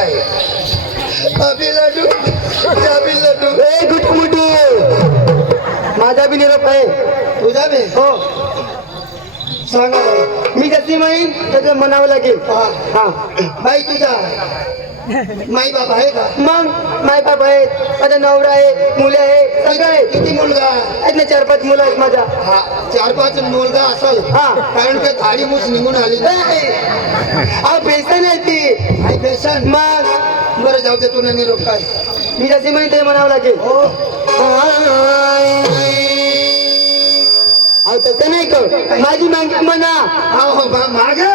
काय अभी लड्डू अभी लड्डू ए गुटू मुटू माझा बी निरोप आहे. तुझा बे हो सांगा मी जशी म्हणीन त्याचं म्हणावं लागेल. हा बाई तुझा माई बाप आहे का? मग माय बाप आहेत, माझा नवरा आहे, मुले आहे, सगळं आहे. किती मुलगा? आहेत ना 4-5 मुलं आहेत माझा. हा 4-5 मुलगा असेल. हा. कारण ते धाडी मूस निघून आली अहो बेसन आहे ती. आई बेसन. मग बरं जाऊ दे तुला निरोप काय मी जशी म्हणीन ते म्हणावं लागेल. हो अहो तसं नाही कर, माझी मागे म्हणा. हो मागे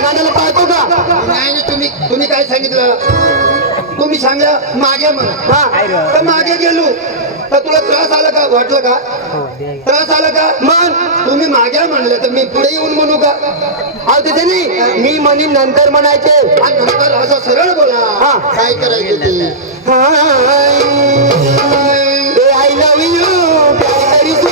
नानाला पाहतो का? नाही तुम्ही काय सांगितलं? तुम्ही सांगा मागे म्हणा. हा तर मागे गेलो तर तुला त्रास आला का? वाटलं का त्रास आला का? मग तुम्ही मागे म्हणलं तर मी पुढे येऊन म्हणू का? अहो तिथे नाही, मी म्हणीन नंतर म्हणायचे. आणि नंतर असं सरळ बोला. हा. काय करायचं ते? आय लव्ह यू प्यार करी तू.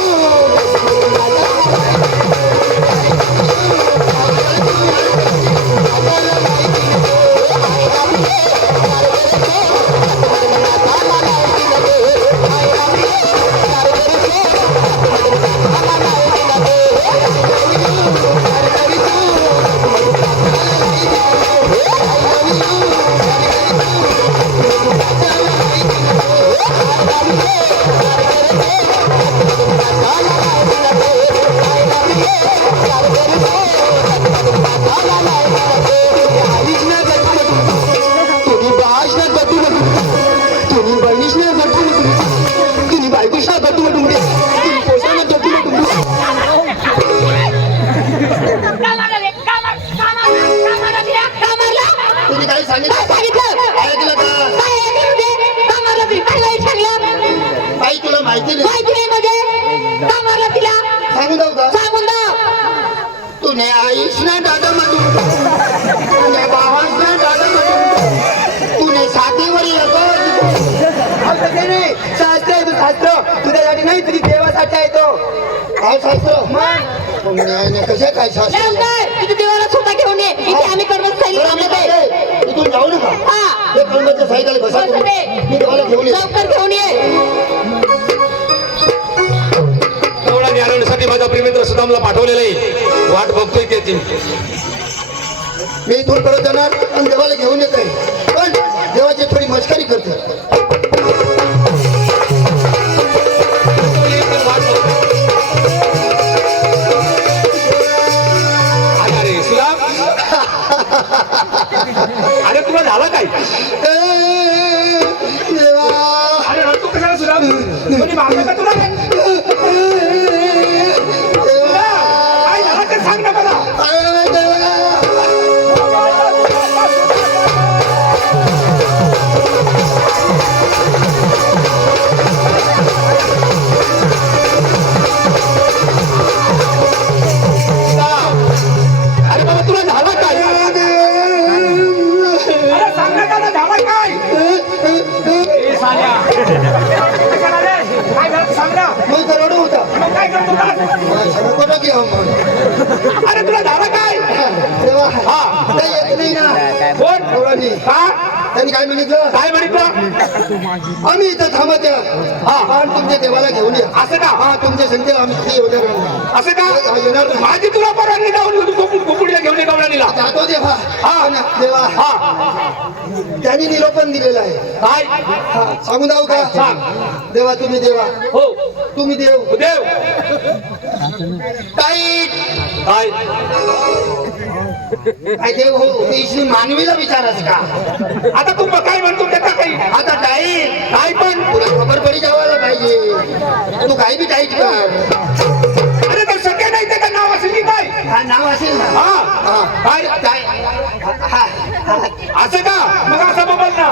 तुम्ही काय सांगितलं? ऐकलं का? बाई तुला माहिती नाही? सांगू जाऊ का? तुने आईस ना दादा म्हणून तुने बाबास ना दादा म्हणून तुने साथीवर शास्त्र आहे तू शास्त्र, तुझ्यासाठी नाही तुझी देवासाठी आहे तो. काय शास्त्र? कशा काय शास्त्र? तुझ्या देवाला स्वतः घेऊन ये. इथे आम्ही कर्मच सायली इथून जाऊ नका. हा हे कळंबाच्या साईडला बसा तुम्ही. मी तुम्हाला घेऊन येतो. लवकर घेऊन ये. तेवढा ज्ञानासाठी माझा प्रेमित्र सुदामला पाठवलेलं आहे. वाट बघतोय त्याची. मी इथून परत जाणार आणि देवाला घेऊन येत आहे. पण देवाची थोडी मस्करी करते. अरे सुदाम, अरे तुला झाला काय? देवा अरे रडतो कशाला सुदाम? कोणी मारलं का तुला? काय झालं ते सांग ना मला. अरे बाबा तुला झालं काय? अरे सांग ना त्याला झालं काय? ए साल्या, कशाला रे? काय झालं सांग ना. मग तर रडू होता. मग काय करतो का? कोणा घ्यावं मग? अरे तुला झालं काय? देवा हा. काही येत नाही ना. कोण? देवानी. का? त्यांनी काय म्हणितलं? काय म्हणितलं? आम्ही इथं थांबत या. आणि तुमच्या देवाला घेऊन या. असं का? हा तुमच्या संख्या आम्ही किती होणार? असं का? येणार नाही. माझी तुला परवानगी जाऊन गोकुळीला घेऊन ये गवळणीला. जातो देवा. हा. देवा हा. त्यांनी निरोपण दिलेलं आहे. काय? हा, सांगून जाऊ का? सांग. देवा तुम्ही देवा, हो तुम्ही देव. देव. टाईट काय? काय देव हो ते इथली मानवीला विचारायचं का? आता तू काय म्हणतो त्याचा काही? आता टाईट काय पण? तुला खबर पडी जावायला पाहिजे. तू काही बी टाईट कर. अरे तर सगळे नाही त्याचं नाव असेल की काय? हा नाव असेल ना. हा. हा. काय? काय हा, हा. असं का? मग असं बबल ना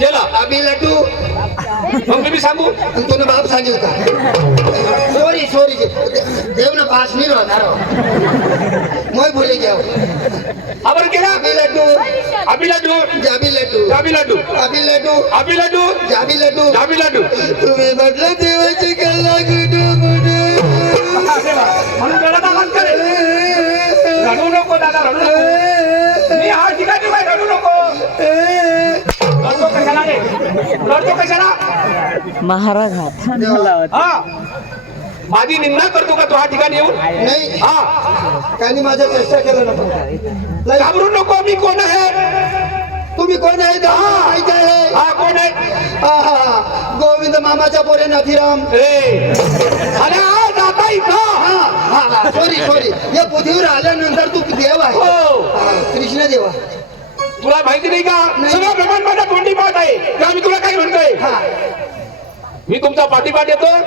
केला. अभि लड्डू मग मी सांगू? आणि तुला बाप सांगेल का? सॉरी सॉरी देव ना पास नाही राहणार. मैं बोले जाओ. आवर केला. अभि लड्डू अभि लड्डू. जाबी लड्डू जाबी लड्डू. अभि लड्डू अभि लड्डू. जाबी लड्डू जाबी लड्डू. तुम्ही म्हटलं देवाची कल्ला कुठे कुठे दादा रडू नको. मी हा ठिकाणी बाई रडू नको. रडतो कशाला रे? रडतो कशाला? हा माझी निंदा करतो का तू हा ठिकाणी येऊन? नाही हा त्यांनी माझ्या चेष्टा केलं ना पण. घाबरू नको. मी कोण आहे? तुम्ही कोण आहे? माहिती आहे. हा कोण आहे? गोविंद मामाच्या पोरे नाथीराम. ए अरे हा जाता इथं. सॉरी या पृथ्वीवर आल्यानंतर तू देव आहे. हो कृष्ण देवा. तुला माहिती नाही का? सगळं ब्रह्मांड माझ्या तोंडी पाहत आहे तेव्हा मी तुला काय म्हणतोय? मी तुमचा पाठीपाठ येतो.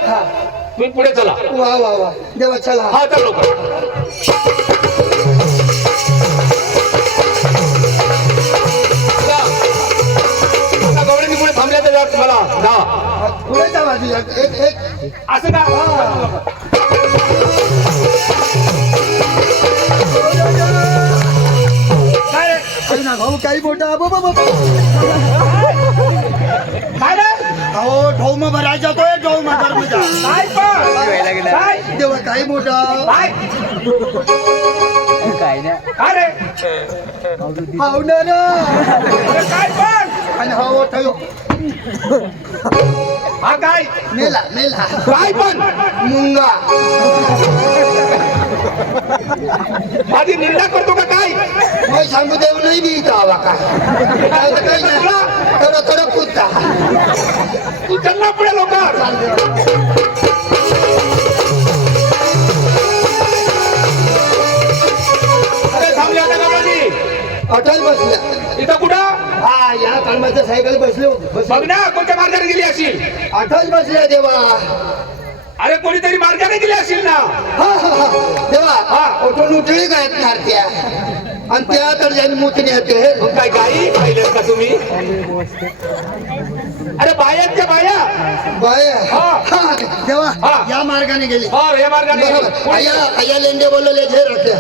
तुम्ही पुढे चला. वा वा वा देवा चला. हा चल लवकर. गवळणी पुढे थांबल्या तर मला जा. पुढेच्या बाजूला एक असं का? काय रे? भाऊ काही मोठा काय रे? अहो ढोव मग भरायचा तो ढोव मग काय पण? काय? देवा काही मोठा. काय रे? पाहुणार अरे काय पण? आणि हो ठेव हा काय? मेला मेला काय पण? मुंगा. माझी निंदा करतो का काय? मग सांगू देव नाही मी इथं आवा काय काही नाही. थोडं कुदता. तू चल ना पुढे लवकर. अरे थांबले आता गवळणी. अटल बसल्या. इथं कुठं? हा या कर्माच्या सायकल बसले बघ ना कोणत्या मार्गाने गेली असेल. अटल बसल्या देवा. अरे कोणीतरी मार्गाने गेली असेल ना. हा देवा उठून उठली काय त्या आणि त्या तर ज्यांनी मोतीने येते मग काय गाई पाहिलं का तुम्ही? अरे बायांच्या बाया. बाय देवा हा. या मार्गाने गेली. हा या मार्गाने गेली. बरोबर. आया लेंडे बोलवले जे रखे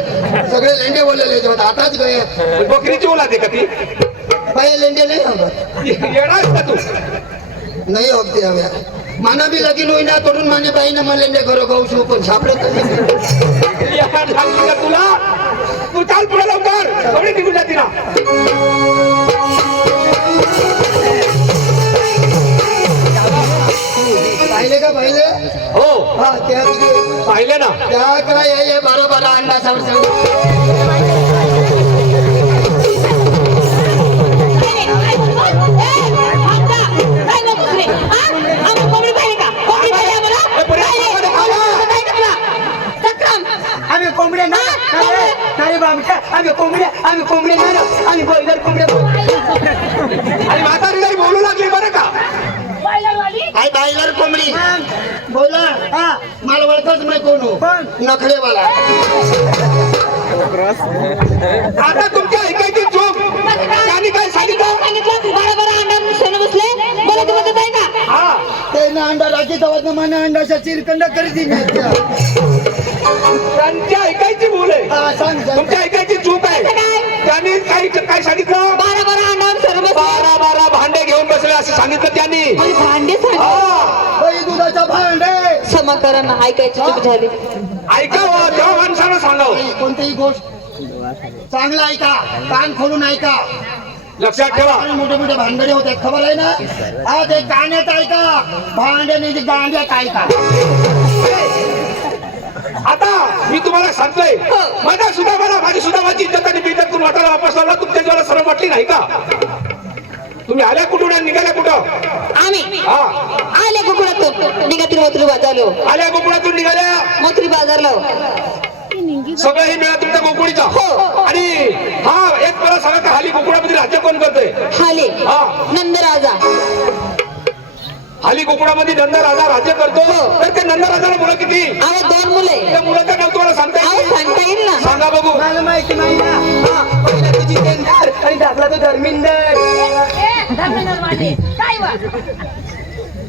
सगळे लेंडे बोलवले जे होते आताच गए. बकरीची ओलादे का ती? बाया लेंडे नाही हवं. येणार का तू? नाही होते हव्या माना बी लगीन होईना तोडून माने बाईनं मला लेंडे घरो गाऊ शिव पण सापडत नाही. येणार लागली का तुला? तू चाल पुढे लवकर. एवढी निघून जाते ना. पाहिले का पाहिले? हो हा त्या पाहिले ना. त्या काय हे 12 अंडा सावड आम्ही कोंबड्या ना नाही बाबा आम्ही कोंबड्या ना आम्ही बॉयलर कोंबड्या. आणि म्हातारी जरी बोलू लागली बरं का? आई बाईलर कोंबडी बोला. मला ओळखच नाही कोण हो. पण नखरेवाला. आता तुमच्या ऐकायची चूक. त्यांनी काय सांगितलं? हा त्यानं अंडा राखी तवात माने अंडाच्या चिरकंड करीत त्यांची ऐकायची भूल आहे. सांग तुमच्या ऐकायची चूक आहे. त्यांनी काय सांगितलं? 12 भांडे घेऊन बसले असं सांगितलं त्यांनी. भांडे हा. दुधाचा भांडे क्षमा करा ना ऐकायची चूक झाली. ऐकावं तेव्हा माणसानं सांगावं. कोणतीही गोष्ट चांगलं ऐका कान खोलून ऐका. लक्षात ठेवा. मोठे मोठे भांडे होते खबर आहे ना. हा ते कान्यात ऐका भांडे नाही गांड्यात ऐका. आता मी तुम्हाला सांगतोय माझ्या सुद्धा माझी सुद्धा माझी इज्जत आणि बिज्जत करून वाटायला वापस लावला. तुमच्या जेव्हा सर्व वाटली नाही का? तुम्ही आल्या कुठून आणि निघाल्या कुठं? आम्ही हा आले कुकुडातून निघातील मथुरी बाजारलो. आल्या गोकुळातून निघाल्या मथुरी बाजारलो. सगळं हे मिळा तुमच्या गोकुळीचा. हो. आणि हा एक मला सांगा का हाली गोकुळामध्ये राज्य कोण करतोय? हाले हा नंदराजा. हाली गोकुळामध्ये नंदराजा राज्य करतो. तर ते नंदराजाला मुलं किती? आम्ही 2 मुले. त्या मुलाचं नाव तुम्हाला सांगता अहो येईल? सांगता येईल ना. सांगा बघू. मला माहिती नाही ना. पहिला तुझी जितेंद्र आणि दाखला तो धर्मिंदर.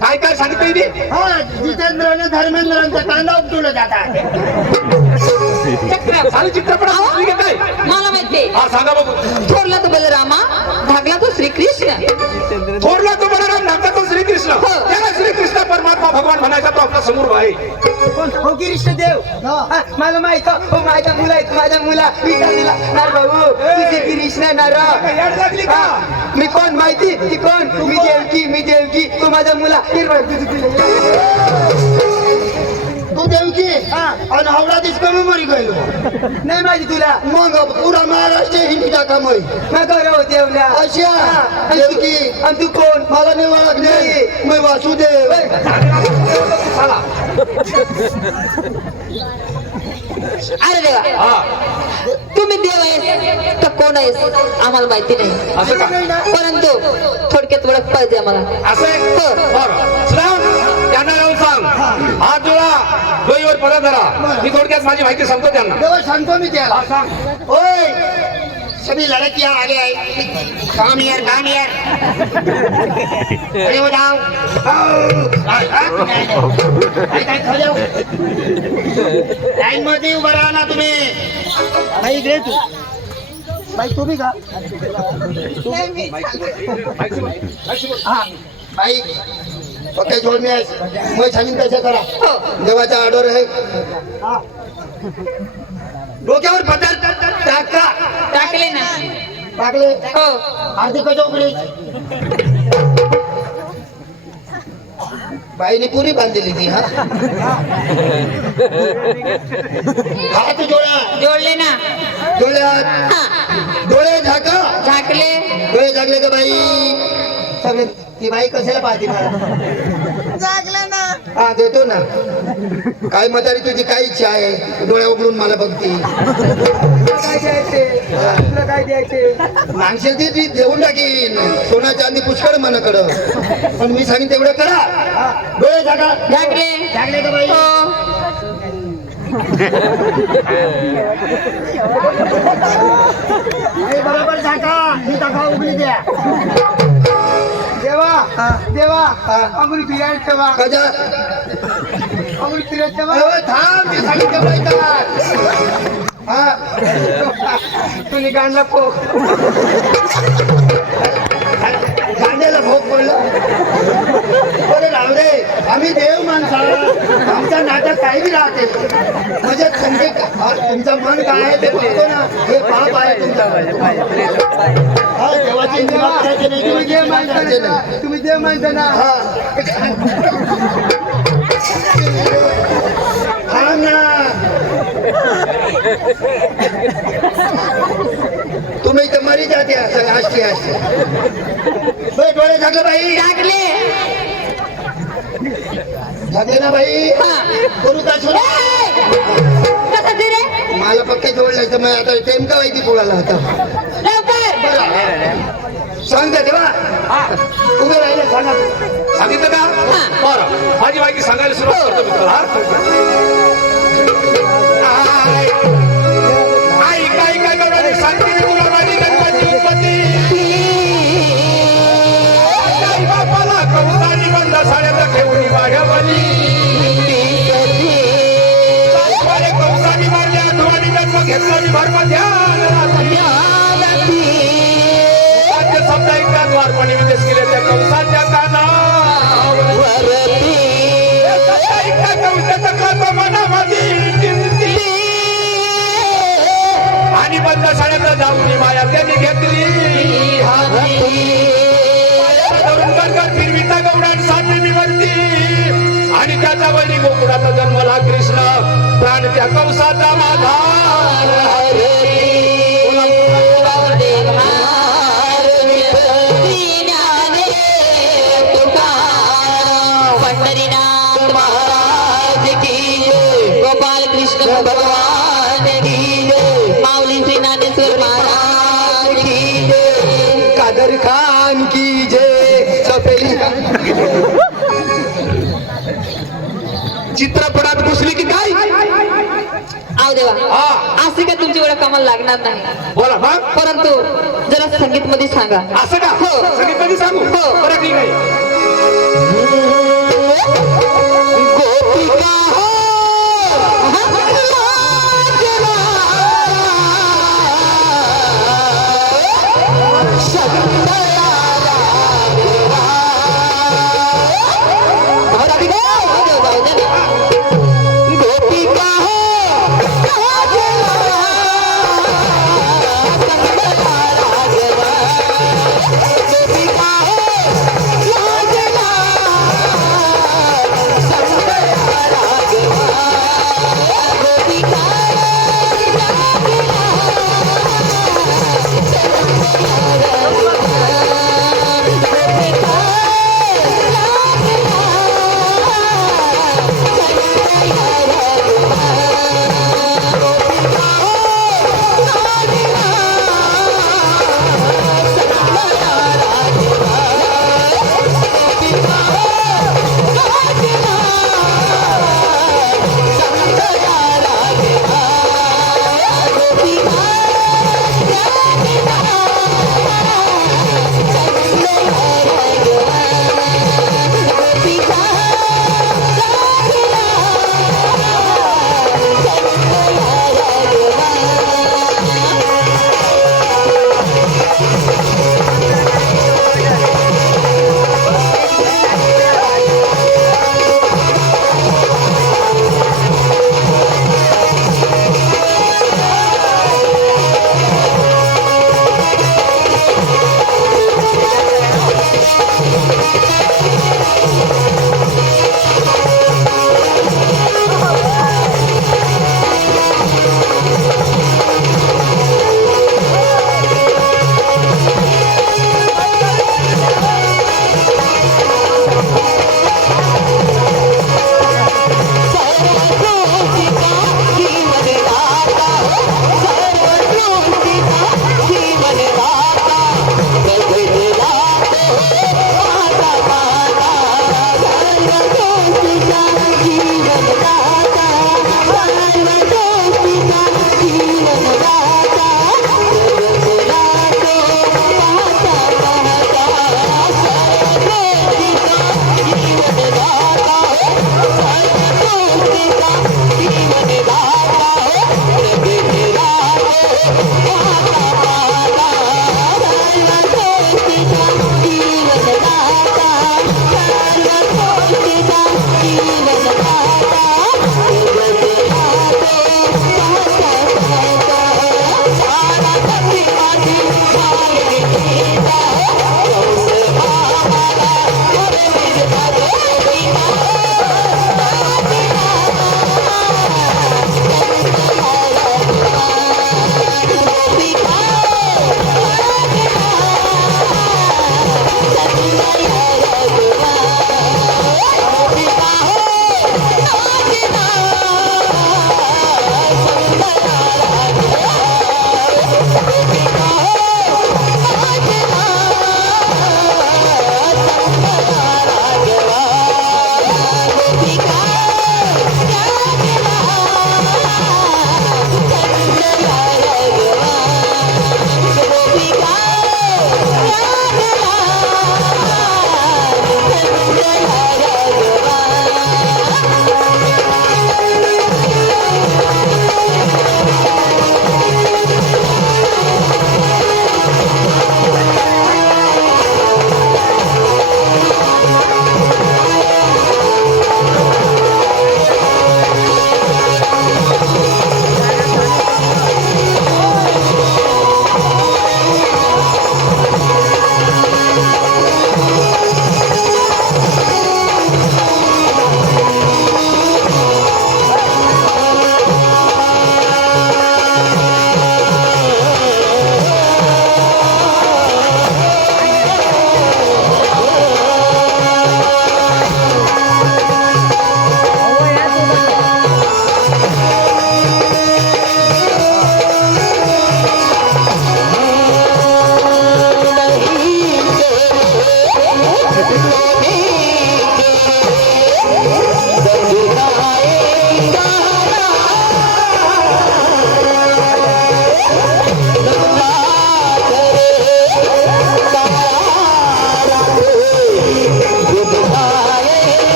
काय काय सांगितलं इथे? हा जितेंद्रने धर्मेंद्रांचा कांदा उपटवला जातात. चालू चित्रपट काय? मला माहिती. हा सांगा बघू. थोरला तो बलरामा धाकला तो श्रीकृष्ण. थोरला तो बलराम धाकला तो श्रीकृष्ण. हो. त्याला श्रीकृष्ण परमात्मा भगवान म्हणायचा तो आपला समोर आहे. कोण हो गिरीश देव हा, मला माहित हो माझ्या मुला आहेत माझ्या मुला विचारला नार भाऊ तुझे गिरीश नाही नार याड लागली का? मी कोण माहिती ती कोण मी देवकी तू माझ्या मुला हिरवळ तू देवकी हा. आणि हावडा दिस कमी मरी गेलो नाही माहिती तुला मग पुरा महाराष्ट्र हिंदी टाका मै नका रो देवला अशा हा. देवकी आणि तू कोण मला नाही ओळखले मी वासुदेव चला. अरे देवा हा तुम्ही देव आहेस तर कोण आहेस आम्हाला माहिती नाही असं का? परंतु थोडक्यात ओळख पाहिजे आम्हाला असं आहे? बरं श्रावण त्यांना येऊन सांग हात जोडा डोईवर पडा धरा. मी थोडक्यात माझी माहिती सांगतो त्यांना. देवा सांगतो मी त्याला हा, सांग. ओय सभी लड़कियां आगे आई काम यार अरे वो जाओ काय खा जाओ लाईन मध्ये उभं राहा ना तुम्ही बाई इकडे तू बाई तुम्ही का हा भाई ओके जोड़ में मैं छानीन कैसे करा देवाचा ऑर्डर आहे डोक्यावर पदार टाका टाकले ना टाकले हो आधी कशा उघडी बाईने पुरी बांधलेली ती हा हात जोडा जोडले ना डोळ्यात हा डोळे झाका झाकले डोळे झाकले का बाई सगळे ती बाई कशाला पाहते मला झाकले ना हा देतो ना काय म्हातारी तुझी काय इच्छा आहे डोळ्या उघडून मला बघते काय द्यायचे तुला काय द्यायचे मागशील ती देऊन टाकीन सोना चांदी पुष्कळ मनाकडं पण मी सांगेन तेवढं करा डोळे झाका झाकले झाकले का बाई हो बाई, बरोबर झाका ही टाका उघडी द्या देवा देवा अंगुली फिरायला ठेवा कजा अंगुली फिरायला ठेवा अहो, थांब मी सांगितलं बाई हा तुम्ही गाणला पो गांड्याला भोग पडलं बरं राहू दे आम्ही देव माणसा आमचं नाटक काही बी राहते म्हणजे तुमचं मन काय आहे ते पाहतो ना हे पाप आहे तुमचं हा देवाची निंदा करायची नाही, तुम्ही देव करायची माणसा नाही. तुम्ही देव माणसा ना हा हा ना तुम्ही इथं मरी जाते असं आष्टी असते बाई डोळे झाकलं बाई झाकले झाकले ना बाई करू का सुरू कसं ते रे मला पक्के जोडलं तर मग आता नेमका माहिती कोणाला होता लवकर सांग द्या तेव्हा उभे राहिले सांगा सांगितलं का? बरं माझी माहिती सांगायला सुरुवात करतो मित्र. आई काय काय गौरवाने सांगते मी तुला माझी गणपती उत्पत्ती. आई बापाला कौसानी बंद साड्यात ठेवून वाड्यावाली कौसानी मारल्या धुवानी जन्म घेतला मी भरम ध्यान शब्द ऐकतात द्वारपणी विदेश केले त्या कंसाच्या कानावर आणि बंद शाळेत जाऊन माया त्यांनी घेतली फिरविता गौडान साधली मी वरती आणि त्याचा वडी गोकुळाचा जन्मला कृष्ण प्राण त्या कंसाचा माझा गोपाल कृष्ण भगवान की माऊली श्री ज्ञानेश्वर महाराज की कादर खान की जय सफेली चित्रपटात घुसली की काय आव देवा हा असे का तुमची ओळख आम्हाला लागणार नाही बोला मग परंतु जरा संगीत मध्ये सांगा असं का हो. संगीत सांगू हो. बरं ठीक आहे गोपिका हो राधिका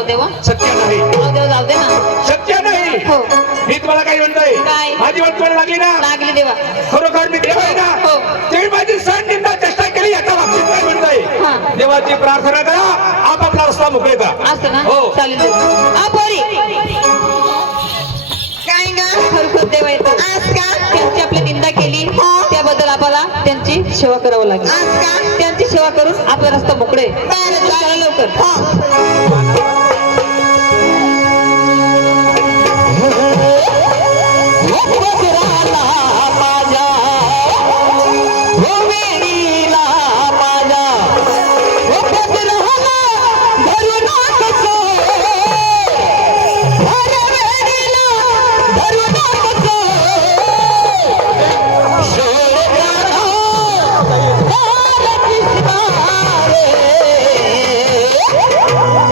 जाऊ देवा शक्य नाही जाऊ दे ना शक्य नाही हो मी तुम्हाला काय म्हणतोय काय? माझी वाट तुम्हाला लागली ना लागली देवा खरोखर मी देव आहे ना हो. ते माझी सण निंदा चेष्टा केली याच्या बाबतीत काय हा. म्हणतोय देवाची प्रार्थना करा आपापला रस्ता मोकळे करा असं ना हो. चालेल देवा पोरी काय ग खरोखर देव येतो आज का त्यांची आपली निंदा केली त्याबद्दल आपल्याला त्यांची सेवा करावं लागेल आज का त्यांची सेवा करून आपला रस्ता मोकळे बरं, चला लवकर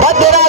भद्रा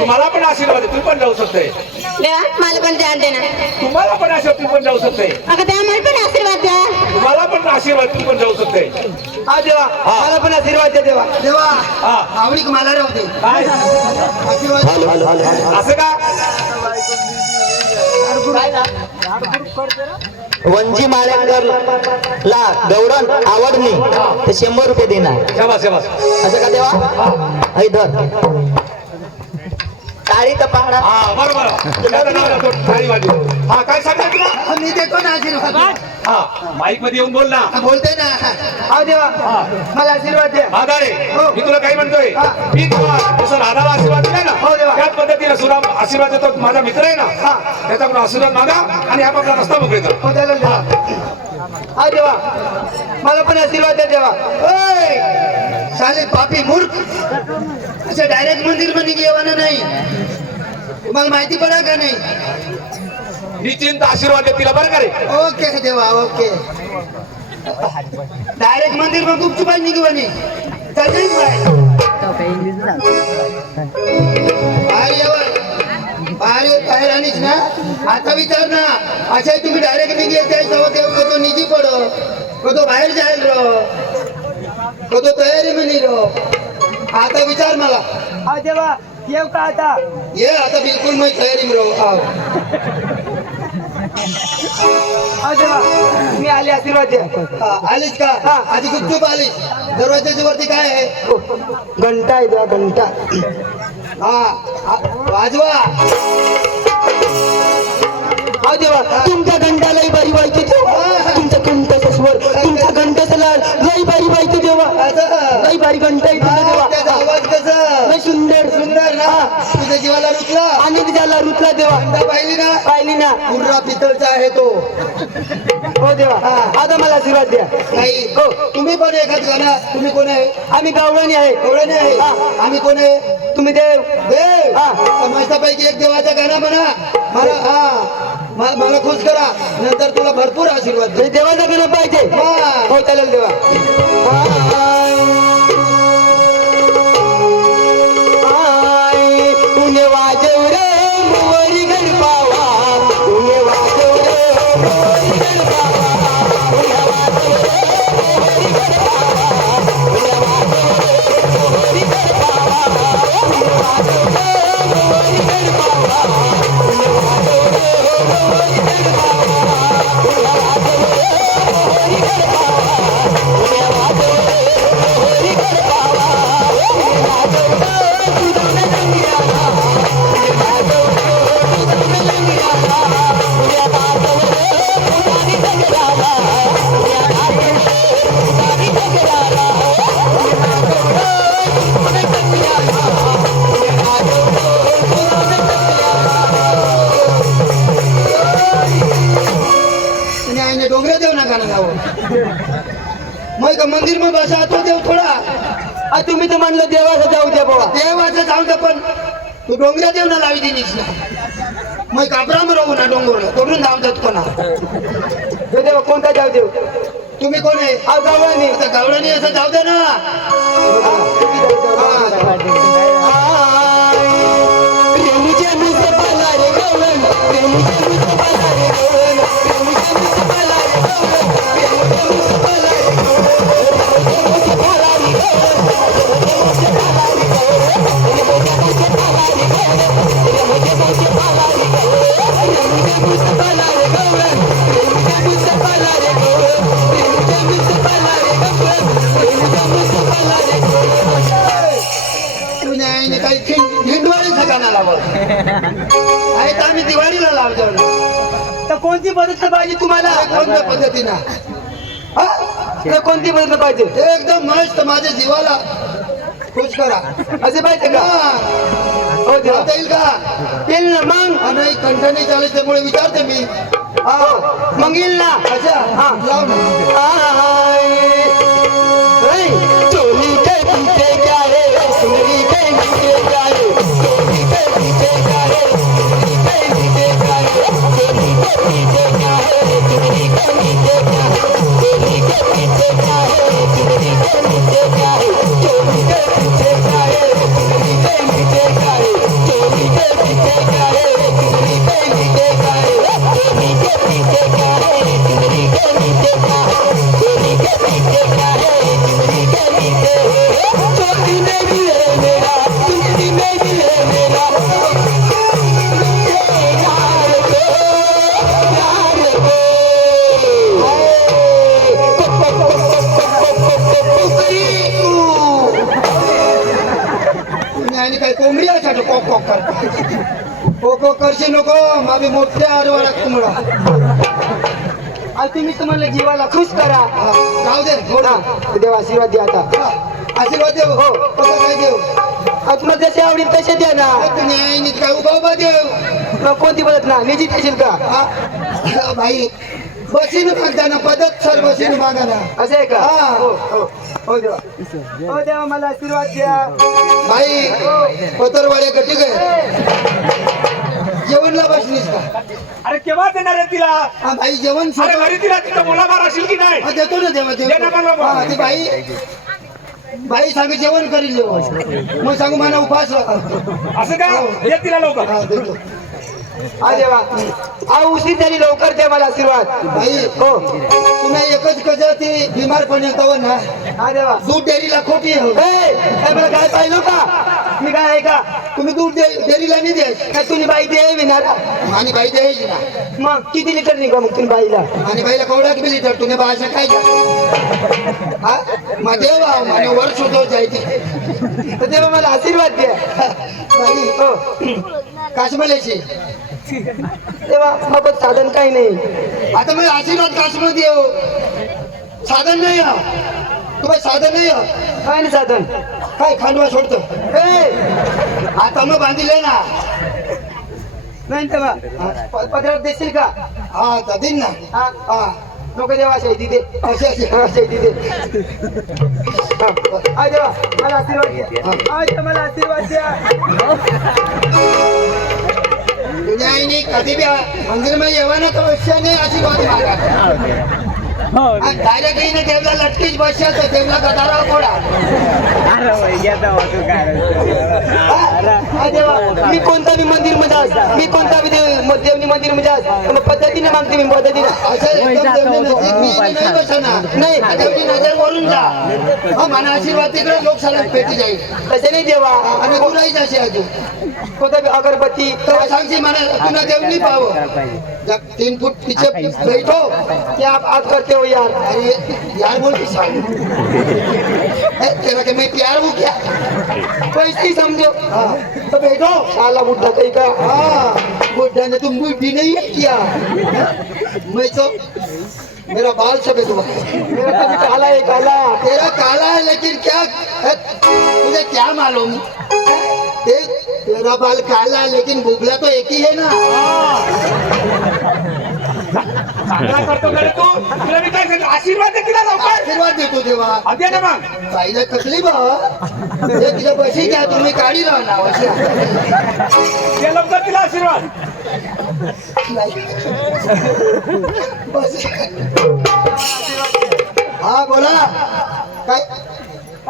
तुम्हाला पण आशीर्वाद आहे, तू पण जाऊ शकते. देवा मला पण ध्यान दे ना. तुम्हाला पण आशीर्वाद, तू पण जाऊ शकते. अगं देवा मला पण आशीर्वाद द्या. तुम्हाला पण आशीर्वाद, तू पण जाऊ शकते. हा देवा मला पण आशीर्वाद द्या देवा. देवा हा. आवडीक मला राहू दे. काय आशीर्वाद असं का? वंजी माळेकर ला गौरण आवडली तर 100 रुपये देणार. शाबास शाबास. असं का देवा? ऐ धर टाळी तर पाहणार. हा बरोबर. त्याचं नाव राहतो थाळी वाजवी. हा काय सांगता तुला? मी देतो ना आशीर्वाद. हा माईक मध्ये येऊन बोल ना. बोलते ना. हा देवा मला आशीर्वाद द्या. आधारे मी तुला काही म्हणतोय, मी तुला जसं राधाला आशीर्वाद दिला ना हो देवा. त्याच पद्धतीने सुद्धा आशीर्वाद देतो. माझा मित्र आहे ना त्याच्याकडून आशीर्वाद मागा आणि आपापला रस्ता मोकळीचा. हो चालेल देवा. हा देवा मला पण आशीर्वाद द्या देवा. ओय साले पापी मूर्ख, असं डायरेक्ट मंदिर मध्ये येवाना नाही. तुम्हाला माहिती पडा का नाही? निश्चिंत आशीर्वाद दे तिला बरं का रे. ओके देवा ओके. डायरेक्ट मंदिर में गुपचुप निघवणे चल नाही बाहेर आणीच ना. आता विचार ना, अशा तुम्ही डायरेक्ट निघी येते कतो निजी पडो, कतो बाहेर जाईल रो, कतो तयारी मध्ये रो. आता विचार मला. हा देवा येऊ का आता? ये आता बिलकुल मी तयारी में रो. हा देवा मी आले आशीर्वाद द्या. आलीस का? आधी गुपचूप आलीस. दरवाजाच्या वरती काय आहे? घंटा आहे देवा घंटा. वाजवा. हा देवा तुमच्या घंटालाही बारी व्हायची देवा. तुमच्या घंटाचा स्वर, तुमच्या घंटाचा लाड लई बारी व्हायची देवा. लई बारी घंटा आहे तुमचा देवा. त्याचा आवाज कसा? लई सुंदर सुंदर ना. तुझ्या जीवाला रुतला. आनंद झाला रुतला देवा. घंटा पाहिली ना? पाहिली ना. पुर्रा पितळचा आहे तो. हो देवा आता मला आशीर्वाद द्या. नाही हो. तुम्ही पण एखाद गाणं. तुम्ही कोण आहे? आम्ही गावडानी आहे. एवढं नाही. आम्ही कोण आहे? तुम्ही देव. देव. हा. मस्तापैकी एक देवाचा गाणं म्हणा. मला खुश करा, नंतर तुला भरपूर आशीर्वाद दे. देवाचा गणप पाहिजे. हो चालेल देवा. उन्हे वाजव रे मोरी गणपावा. उन्हे वाजव रे मोरी गणपावा. उन्हे वाजव रे मोरी गणपावा. उन्हे वाजव रे मोरी गणपावा. उन्हे वाजव रे मोरी गणपावा. उन्हे वाजव रे मोरी गणपावा. उन्हे वाजव रे मोरी गणपावा. उन्हे वाजव रे मोरी गणपावा. उन्हे वाजव रे तुझं लंगियाला. उन्हे वाजव रे तुझं लंगियाला. उन्हे वाजव रे तुझानी दगडाला. उन्हे वाजव रे तुझानी दगडाला. उन्हे वाजव रे तुझं लंगियाला. उन्हे वाजव रे तुझं लंगियाला. आणि आईने डोंगरे देव ना गाणं गावं. मग का मंदिर में बसा तो देव थोडा. तुम्ही तर म्हणलं देवाचं जाऊ द्या बाबा. देवाचं जाऊ दे, पण तू डोंगऱ्या देव ना लावी दिलीस ना. मग कापराम राहू ना डोंगरला तोडून धाव देत कोणा. हे देवा कोणता जाऊ देऊ? तुम्ही कोण आहे? गावडानी. आता गावडानी असं जाऊ दे ना. प्रेमीचे मुझे पाला रे गवळण. प्रेमीचे मुझे पाला रे गवळण. प्रेमीचे मुझे पाला रे गवळण. प्रेमीचे मुझे पाला रे गवळण. प्रेमीचे मुझे पाला रे गवळण. प्रेमीचे पाला रे गवळण. प्रेमीचे मुझे पाला रे गवळण. प्रेमीचे मुझे पाला रे गवळण. प्रेमीचे मुझे पाला रे गवळण. प्रेमीचे मुझे पाला रे गवळण. प्रेमीचे मुझे पाला रे गवळण. प्रेमीचे मुझे पाला रे गवळण. तुझ्या आईने काही हिंदवाळीचा गाणं लावलं आहे तर आम्ही दिवाळीला लावतो ना. तर कोणती पद्धत पाहिजे तुम्हाला? कोणत्या पद्धतीनं? तर कोणती पद्धत पाहिजे? एकदम मस्त माझ्या जीवाला खुश करा. असे पाहिजे का? हो देवा. लावता येईल का? येईल ना मग. नाही कंठणी चालू त्यामुळे विचारते मी. मग येईल ना. अच्छा लाव ना. चोली के पीछे क्या है? सुनरी के नीचे क्या है? चोली के पीछे क्या है? सुनरी के नीचे क्या है? चोली के पीछे क्या है? सुनरी के नीचे क्या है? चोली के पीछे क्या है? सुनरी के नीचे क्या है? चोली के पीछे क्या है? सुनरी के नीचे क्या है? चोली करशी नको माझे मोठे आरवाडा कुंबडा. आणि तुम्ही तुम्हाला जीवाला खुश करा. हा, जाऊ दे बोल. हा, देव आशीर्वाद द्या आता. हा, आशीर्वाद देव. हो. कसं काय देव? आता तुम्हाला जसे आवडील तसे द्या ना. तू न्याय काय उभा उभा देव. मग कोणती बोलत ना निजी देशील का? हा, भाई बसीन मागता ना पदत सर बसीन मागा ना. असं आहे का? हा. हो हो हो देवा. हो देवा मला आशीर्वाद द्या. भाई पतरवाड्या का ठीक आहे. जेवणला बसलीस का? अरे केव्हा देणार आहे तिला? हा भाई जेवण अरे स्वतः- घरी तिला तिथं मुलाबार असेल की नाही? हा, देतो ना देवा दे ना मला देतो. मग. हा, ती बाई सांगे जेवण करील जेवण. मग सांगू मला उपास. असं का? दे तिला लवकर. हा, देतो. हा देवा अहो उशीर झाली लवकर द्या मला आशीर्वाद. भाई हो तुला एकच कज ती बिमार पण येतो ना. हा देवा. दूध डेअरीला खोटी आहे. ए, काय मला काय पाहिलं का? मी काय आहे का? तुम्ही दूध डेअरीला नाही द्यायची. काय तुम्ही बाई दे विणार आणि बाई द्यायची ना. मग किती लिटर निघा मग तुम्ही बाईला? आणि बाईला कवडा किती लिटर तुने भाषा काय हा मग देवा मला वर्ष होतो जायचे. तर देवा मला आशीर्वाद द्या. बाई हो काश्मीरची तेव्हा बाबत साधन काही नाही. आता मग आशीर्वाद काश्मीर देव साधन नाही हा. तुम्हाला साधन नाही हा. काय नाही साधन. काय खांडवा सोडतो. ए, आता मग बांधिले ना. नाही तेव्हा पत्रात देशील का? हा तर दिन ना. हा हा नको देवा शैदी दे. असे असे शैदी दे. हा देवा मला आशीर्वाद द्या. हा देवा, मला आशीर्वाद द्या. तुझ्या आईने कधी बी मंदिरमध्ये येवा ना तर वर्षाने आशीर्वाद मागा. डायरेक्ट येईने देवला लटकीच बसल्या तर देवला गदारा कोडा. हा देवा मी कोणता बी मंदिर मध्ये आज मी कोणता बी देवनी मंदिर मध्ये आज मग पद्धतीने मागते मी पद्धतीने. असं एकदम देवने नजीक मी नाही बसणार. नाही. देवची नजर वरून जा. हा मला आशीर्वाद तिकडे लोकशाला भेटी जाईल. तसे नाही देवा. आणि तू राहीच असे अजून कोणता बी अगरबत्ती तेव्हा सांगशी मला तुला देवनी पाहावं. जब 3 फूट पीछे बैठो. क्या आप करते हो यार? अरे यार बोल के सांग. तेरा के मैं प्यार हूँ क्या? पैसे ही समझो. हाँ तो बैठो. साला बुढ़ा कहीं का. हाँ बुढ़ा ने तुम बुढ़ी नहीं है क्या? मैं तो मेरा बाल सफेद हुआ है. मेरा कभी काला है काला. तेरा काला है लेकिन क्या तुझे क्या मालूम? तेरा बाल काला है लेकिन बुगला तो एक ही है ना. चांगला करतो का रे तू? तुला मी काय सांगितलं? आशीर्वाद दे तिला लवकर. आशीर्वाद देतो देवा. हा, दे ना मग. बाईला तकलीफ हे तिच्या बशी घ्या तुम्ही काढी राहा ना अशी. दे लवकर तिला आशीर्वाद. बस. हा बोला काय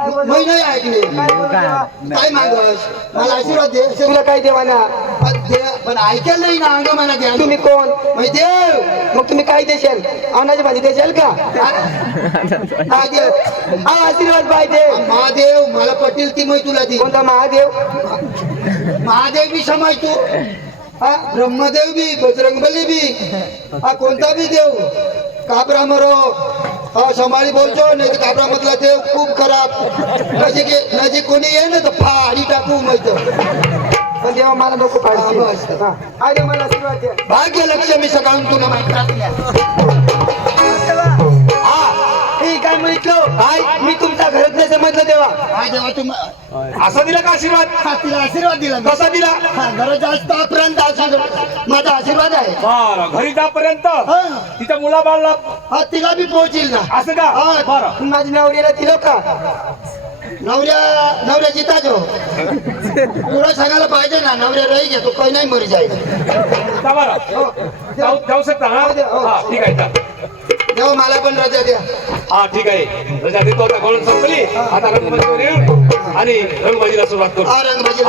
मी नाही ऐकले. काय मागस मला आशीर्वाद दे. तुला काय देवाना? पण ऐकेल नाही ना अंग मला द्या. तुम्ही कोण? मी देव. मग तुम्ही काय देशाल? अन्नाची भाजी देशाल का? हा देव. हा आशीर्वाद पाहिजे. महादेव मला पटेल ती मी तुला दे. कोणता महादेव? महादेव बी समाज तू. हा ब्रह्मदेव बी बजरंगबली बी. हा कोणता बी देव. काबरा मरो हा समाळी बोलतो नाही तर काबरा मधला देव खूप खराब. नजीक कोणी ये ना तर फाडी टाकू माहित. पण देवा मला नको हा, पाहिजे. बस. हा देव मला आशीर्वाद द्या. भाग्य लक्ष्मी सकाळून तुला माहित हे काय म्हटलं? हाय मी तुमच्या घरात नाही समजलं देवा. हा देवा तू असा दिला का आशीर्वाद? हा तिला आशीर्वाद दिला. कसा दिला? हा घरात जास्त आपर्यंत आशीर्वाद माझा आशीर्वाद आहे. बरं, घरी जापर्यंत हा तिच्या मुलाबाळला हा तिला बी पोहोचील ना. असं का? हा. बरं. माझ्या नवऱ्याला दिलं का? नवऱ्या जिता जो तुला सांगायला पाहिजे ना. नवऱ्या राही घेतो काही नाही मरी जाईल. जा बरं. जाऊ शकता ना? हा ठीक आहे जा. तेव्हा मला पण रजा द्या. हा ठीक आहे. रजा देतो आता. गवळण संपली. आता रंगमंदिरावर येऊ आणि रंगबाजीला सुरुवात करू. हा रंगबाजी.